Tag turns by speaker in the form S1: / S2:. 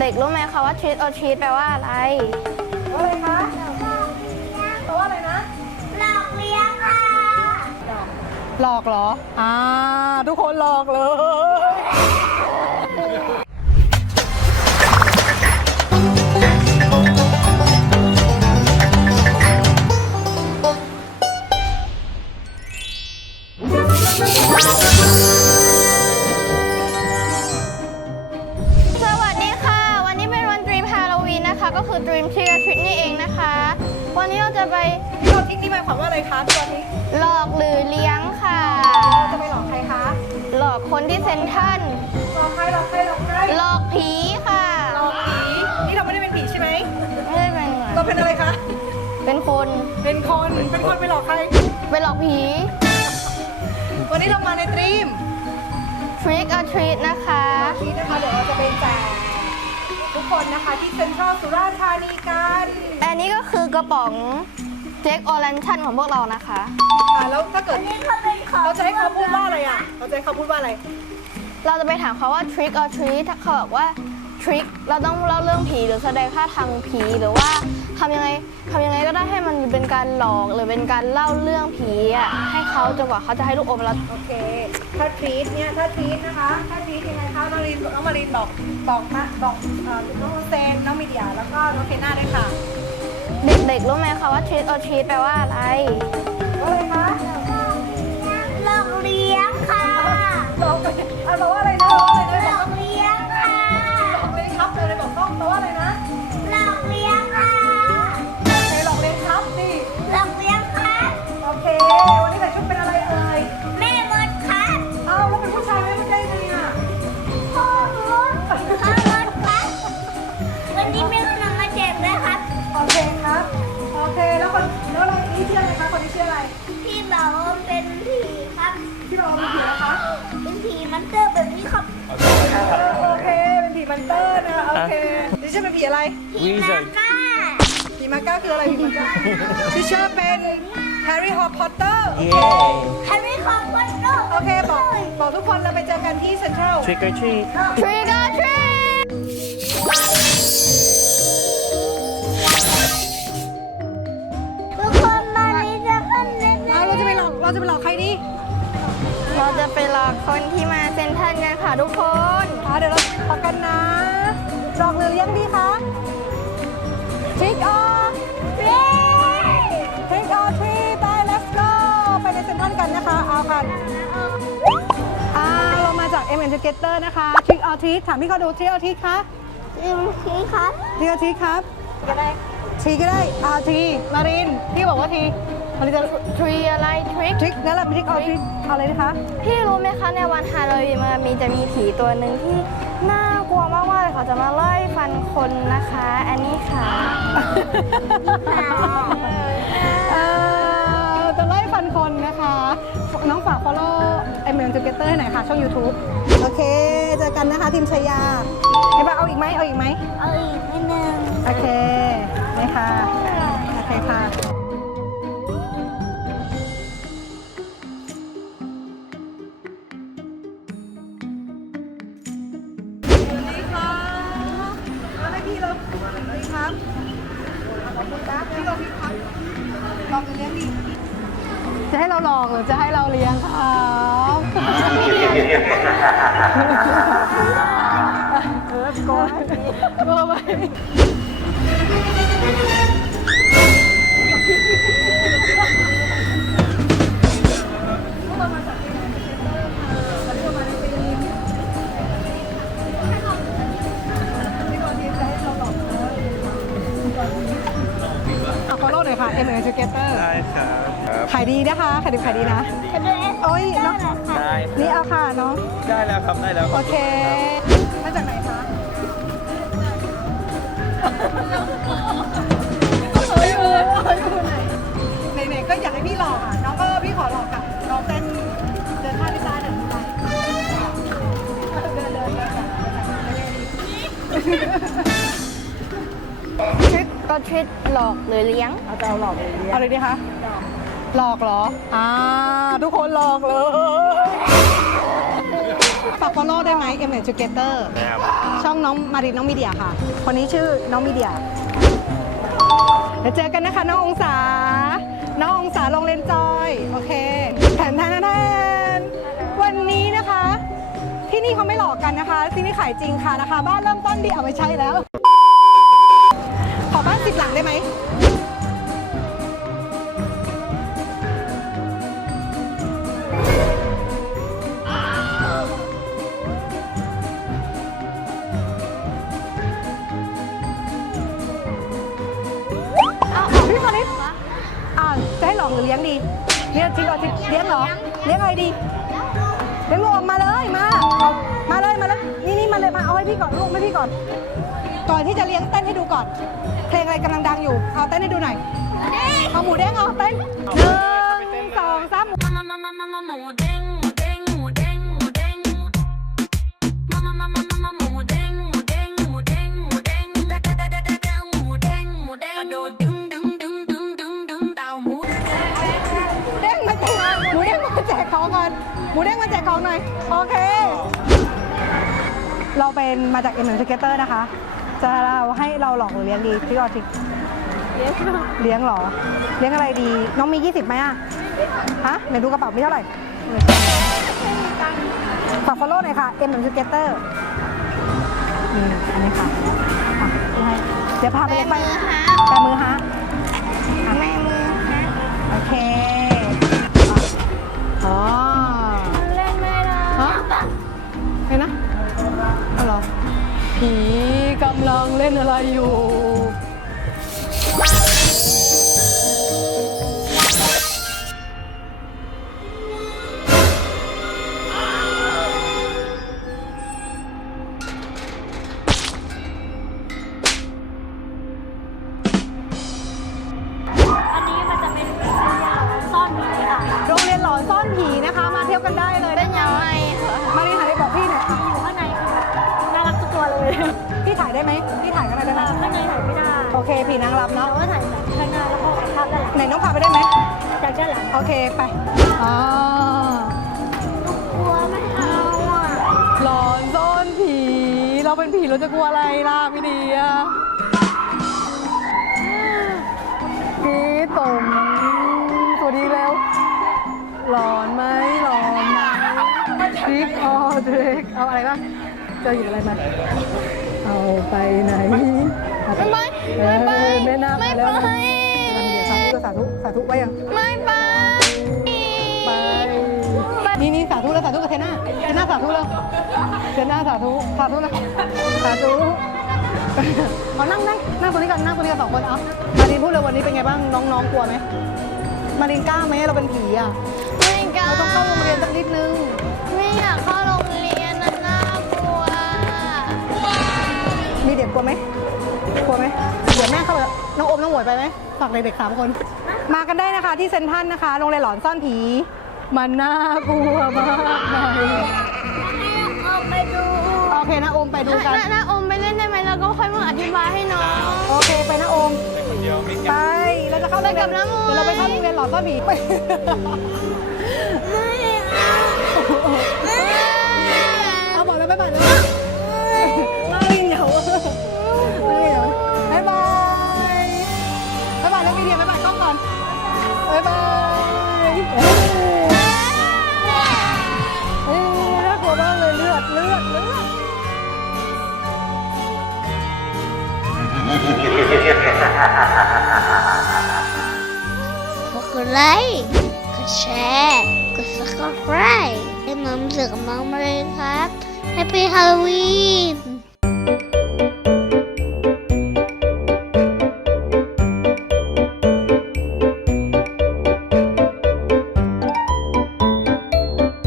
S1: เด็กๆรู้ไหมคะว่า treat or treat แปลว่าอะไร
S2: อะไรคะแปลว่าอะไรนะ
S3: หลอกเลี้ยงค่ะ
S2: หลอกเหรอ อ่า ทุกคนหลอกเลย
S1: สวัสดีค่ะ วันนี้เป็นวัน Dream Halloween นะคะ ก็คือ Dream Trick or Treat นี่เองนะคะ วันนี้เราจะไป
S2: พี่ตัวทิกนี่หมายความว่าอะไรคะพี่ตัวทิก
S1: หลอกหรือเลี้ยงค่ะ
S2: เราจะไปหลอกใครคะ
S1: หลอกคนที่เซ็นทรัล
S2: หลอกใครหลอกใครหลอกใคร
S1: หลอกผีค่ะ
S2: หลอกผีนี่เราไม่ได้เป็นผีใช่ไหม
S1: ไม่ได้เป็นเหมือน
S2: เราเป็นอะไรคะ
S1: เป็นคน
S2: เป็นคนเป็นคนไปหลอกใคร
S1: เป็นหลอกผี
S2: วันนี้เรามาในตรีม
S1: Trick or Treat นะคะ
S2: ที่นะคะเดี๋ยวเราจะไปแจกทุกคนนะคะที่เซ็นทรัลสุราษฎร์ธานีกัน
S1: อันนี้ก็คือกระป๋องเจ็คออรันชันของพวกเรานะคะ
S2: อ่าแล้วถ้าเกิด
S3: นี่เขาเป็นของ
S2: เราจะให้เขาพูดว่าอะไรอะเราจะให้เขาพูดว่าอะไร
S1: เราจะไปถามเขาว่า trick or treat ถ้าเขาบอกว่า trick เราต้องเล่าเรื่องผีหรือแสดงท่าทางผีหรือว่า ทำยังไงทำยังไงก็ได้ให้มันเป็นการหลอกหรือเป็นการเล่าเรื่องผีอะให้เขาจนกว่าเขาจะให้ลูกอมเรา
S2: โอเค ถ้าทรีตเนี่ย ถ้าทรีตนะคะ ถ้าทรีตยังไงคะน้องมารีนน้องมารีนบอกบอกมาบอกเอ่อน้องเซนน้องมีเดียแล้วก็น้องเคนน่าด้วยค่ะ
S1: เด็กๆรู้ไหมคะว่า trick or treat แปลว่าอะไร
S2: ว่าอะไรคะ ผีมั
S3: น
S2: เต
S3: อร์นะ
S2: คะโอเคดิฉันเป็นผีอะไร
S3: ผีนาก้า
S2: ผีมาก้าคืออะไรผีมาก้าดิฉันเป็นแฮร์รี่ฮอปพอตเตอร์
S3: แฮร์รี่คอปเปอร์โล
S2: โอเคบอกบอกทุกคนเราไปเจอกันที่เซ็นทรัล
S4: Trick or treat.
S1: trick or treat
S3: ทุกคนตอนนี้จะขึ้นเล่น
S2: เอาเราจะไปหลอกเราจะไปหลอกใครดี
S1: เราจะไปหลอกคนที่มาเซ็นทรัลกันค่ะทุกคน
S2: อ่าเดี๋ยวเราหลอกกันนะ หลอกหรือเลี้ยงดีคะทริกออ
S3: เย้
S2: ทริกออทรีไป let's go ไปในเซ็นทรัลกันนะคะ เอาค่ะอ่าเรามาจาก M and Together นะคะ Trick or Treat ถามพี่เขาดู Trick or Treat คะ
S3: จริงจริงครับ
S2: Trick or Treat ครับ ก็ได้ทีก็ได้อาทีมาริน พี่บอกว่าที มารินจะ
S1: tree อะไร trick
S2: ทริกนั่นแหละเป็นทริกออทริกเอาเลยนะคะ
S1: พี่รู้ไหมคะในวันฮาโลวีนมันมีจะมีผีตัวหนึ่งที่น่ากลัวมากๆเลยเขาจะมาไล่ฟันคนนะคะ อันนี้ค่ะ
S2: เอ่อจะไล่ฟันคนนะคะ น้องฝาก follow ไอเมลจูเกเตอร์ให้หน่อยค่ะ ช่อง YouTube โอเค เจอกันนะคะทีมชายาไอ้บ้าเอาอีกไหมเอาอีกไหม
S3: เอาอีกนิดนึง
S2: โอเคนี่ค่ะโอเคค่ะ มาให้พี่เลยสวัสดีครับขอบคุณครับพี่เราพี่ครับลองเลี้ยงดีจะให้เราลองหรือจะให้เราเลี้ยงครับเออโกยโกยไป หน่อยค่ะ M N Together
S4: ได้ครับ
S2: ขายดีนะคะขายดีขายดีนะ
S3: จะดูเอส
S2: โอ้ย
S3: ได้
S2: เนาะ
S3: เหรอคะ
S4: ได้
S2: นี่เอาค่ะเนาะ
S4: ได้แล้วครับ ได้แล้ว
S2: โอเคมาจากไหนคะเฮ้ยเออเฮ้ยไหนไหนๆก็อยากให้พี่หลอกอะ
S1: trick or treat หลอกหรือเลี้ยง
S2: เอาจะเอาหลอกเลยเอาเลยดีคะ หลอกเหรอ อ่า ทุกคนหลอกเลยฝาก follow ได้ไหม M N Together ช่องน้องมารินน้องมีเดียค่ะ คนนี้ชื่อน้องมีเดียเดี๋ยวเจอกันนะคะ น้ององศา น้ององศาลงเรียนจอย โอเคแทนแทนแทนวันนี้นะคะ ที่นี่เขาไม่หลอกกันนะคะ ที่นี่ขายจริงค่ะนะคะ บ้านเริ่มต้นดีเอาไม่ใช่แล้ว ขอบ้านสิบหลังได้ไหม
S1: เอา
S2: พี่คนนี้อ่าจะให้หลอกหรือเลี้ยงดีเลี้ยงจริงเหรอเลี้ยงเหรอเลี้ยงอะไรดีเลี้ยงลูกออกมาเลยมาเอามาเลยมาเลยนี่นี่มาเลยมาเอาให้พี่ก่อนลูกให้พี่ก่อน ก่อนที่จะเลี้ยงเต้นให้ดูก่อน เพลงอะไรกำลังดังอยู่ เอาเต้นให้ดูหน่อย เอาหมูเด้งเอาเต้นหนึ่งสองสาม
S4: Mama, mama, mama, mama, ding, ding, ding, ding. Mama, mama, mama, mama, ding, ding, ding, ding. Da, da, da, da, da, da, ding, ding. Đồ đứng, đứng, đứng, đứng, đứng, đứng, tao muốn
S2: เด้งมาแจกหมูเด้งมาแจกของก่อนหมูเด้งมาแจกของหน่อย โอเค เราเป็นมาจากเอ็มเอ็มสเกเตอร์นะคะ จะเราให้เราหลอกหรือเลี้ยงดีพี่กอทิเลี้ยงเหรอ เลี้ยงอะไรดี น้องมี 20ไหมอะฮะไหนดูกระเป๋ามีเท่าไหร่ฝาก follow หน่อยค่ะ M เหมือนสเก็ตเตอร์นี่อันนี้ค่ะอะให้เดี๋ยวพาไป
S1: แม่
S2: เลี้ยงไป
S1: มือฮะ
S2: แปมือฮะ
S1: แม่มือฮะ
S2: โอเคอ๋อ
S1: มันเล่นไม่ได้
S2: ฮะเห็นนะอ๋อเหรอผี กำลังเล่นอะไรอยู่
S3: อันนี้มันจะเป็นซ่อนผีค่ะ
S2: โรงเรียนหลอนซ่อนผีนะคะ มาเที่ยวกันได้เลย
S1: เป็
S2: ได้
S1: น
S2: ไหม
S1: ยังไงคะ
S2: มารี ได้ไหมพี่ถ่ายกันได้ไหม
S3: ข้างในถ่ายไม่ได้
S2: โอเคผีนางรำ
S3: แต่
S2: เนาะ
S3: ว่าถ่ายแบบข้างหน้าแล้วก็ภาพด้านหลัง
S2: ไหนน้องพาไปได้ไหม
S3: จากด้านหลัง
S2: โอเคไปอ๋อก
S3: ลัวไม่เอาอะ
S2: หลอนซ่อนผี เราเป็นผีเราจะกลัวอะไรล่ะพี่เดียพี่ตมสวัสดีแล้วหลอนไหมหลอนไหมทริกออทริกเอาอะไรบ้างเจะหยิบอะไรมา เอาไปไหนเอา
S1: ไม่ไป
S2: เอ
S1: ไม่ไป
S2: อแม่นาค
S1: ไม่
S2: มา
S1: ไป
S2: แล้วสาธุสาธุสาธุไว้ยัง
S1: ไม่ไป
S2: ไปนี่นี่สาธุแล้วสาธุกับเทน่าเทน่าสาธุแล้วเทน่าสาธุสาธุเลยสาธุเอานั่งนั่งนั่งตรงนี้กันนั่งตรงนี้กันสองคนเอามารินพูดเลยวันนี้เป็นไงบ้างน้องๆกลัวไหมมารินกล้าไหมเราเป็นผีอะ
S1: ไม่กล้า
S2: เราต้องเข้าโรงเรียนสักนิดนึง
S1: ไม่อยากเข้า เด็
S2: กกลัวไหมกลัวไหมเดี๋ยวแม่เข้าไปน้องอมน้องหมวยไปไหมฝากเด็กๆสามคน มากันได้นะคะที่เซนทรันนะคะ โรงเรียนหลอนซ่อนผี มันน่ากลัวมากเลย
S3: เอาไปดู
S2: โอเคนะโอมไปดูกัน
S1: น่าน่าอมไปเล่นได้ไหมแล้วก็ค่อยมาอธิบายให้น้อง
S2: โอเคไปนะโอม ไปเราจะเข้าโรงเรียน
S1: ไปกับน้ำมวย
S2: เดี๋ยวเราไปเข้าโรงเรียนหลอนซ่อนผีไปายแล้วมีเดียบ๊ายบายกล้องก่อนบ๊ายบายเฮ้ยน่ากลัวมากเลยเลือดเลือดเลือด
S3: กดไลค์กดแชร์ กด subscribe ให้มัมเสือกับมัมมาเลยครับ Happy Halloween